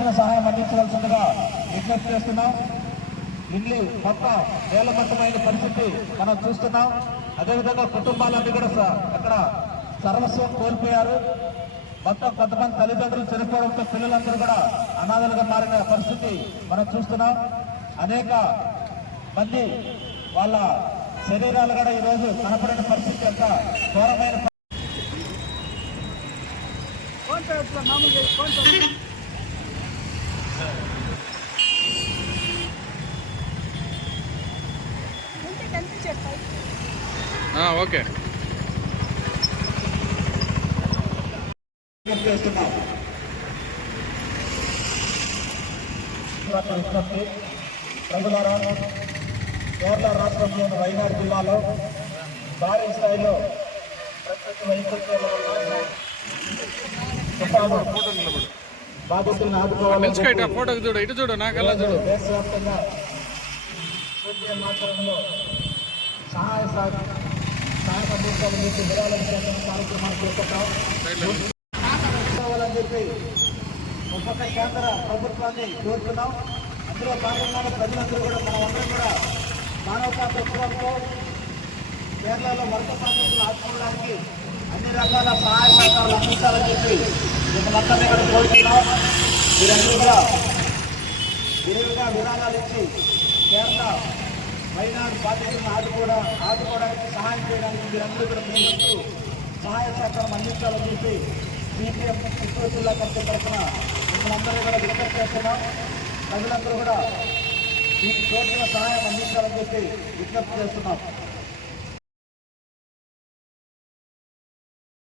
తోచిన సహాయం అందించవలసిందిగా విజ్ఞప్తి చేస్తున్నాం. ఇల్లు మొత్తం నేలమట్టమైన పరిస్థితి మనం చూస్తున్నాం. అదేవిధంగా కుటుంబాలన్నీ కూడా అక్కడ సర్వస్వం కోల్పోయారు. మొత్తం కొంతమంది తల్లిదండ్రులు చనిపోవడంతో పిల్లలందరూ కూడా అనాథలుగా మారిన పరిస్థితి మనం చూస్తున్నాం. అనేక మంది వాళ్ళ శరీరాలు కూడా ఈరోజు కనపడిన పరిస్థితి ఎంత ఘోరమైన ఓకే చేస్తున్నాం. ప్రజలారా, కేరళ రాష్ట్రంలోని వైనాడు జిల్లాలో భారీ స్థాయిలో ప్రకృతి వైపరీత్యాల వల్ల బాధితులను ఆదుకోవాలని దేశవ్యాప్తంగా సోషల్ ఆచరణలో సహాయ అందించాలని చెప్పి విరాళం సేకరణ కార్యక్రమాలు చేపట్టాలని చెప్పి ఒక్కొక్క కేంద్ర ప్రభుత్వాన్ని కోరుతున్నాం. అందులో భాగంగానే ప్రజలందరూ కూడా మనమందరం కూడా మానవతా తత్వంతో కేరళలో వరద బాధితులను ఆదుకోవడానికి అన్ని రకాల సహాయ సహకారాలు అందించాలని చెప్పి మొత్తం ఇక్కడ కోరుతున్నాం. మీరందరూ కూడా విరివిగా విరాళాలు ఇచ్చి కేరళ వైనాడు బాధితులను ఆదుకోవడానికి సహాయం చేయడానికి మీరందరూ కూడా మీ వంతు సహాయ సహకారం అందించాలని చెప్పి సిపిఎం చిత్తూరు జిల్లా కమిటీ తరఫున మిమ్మల్ని కూడా విజ్ఞప్తి చేస్తున్నాం. ప్రజలందరూ కూడా మీకు తోచిన సహాయం అందించాలని చెప్పి విజ్ఞప్తి చేస్తున్నాం.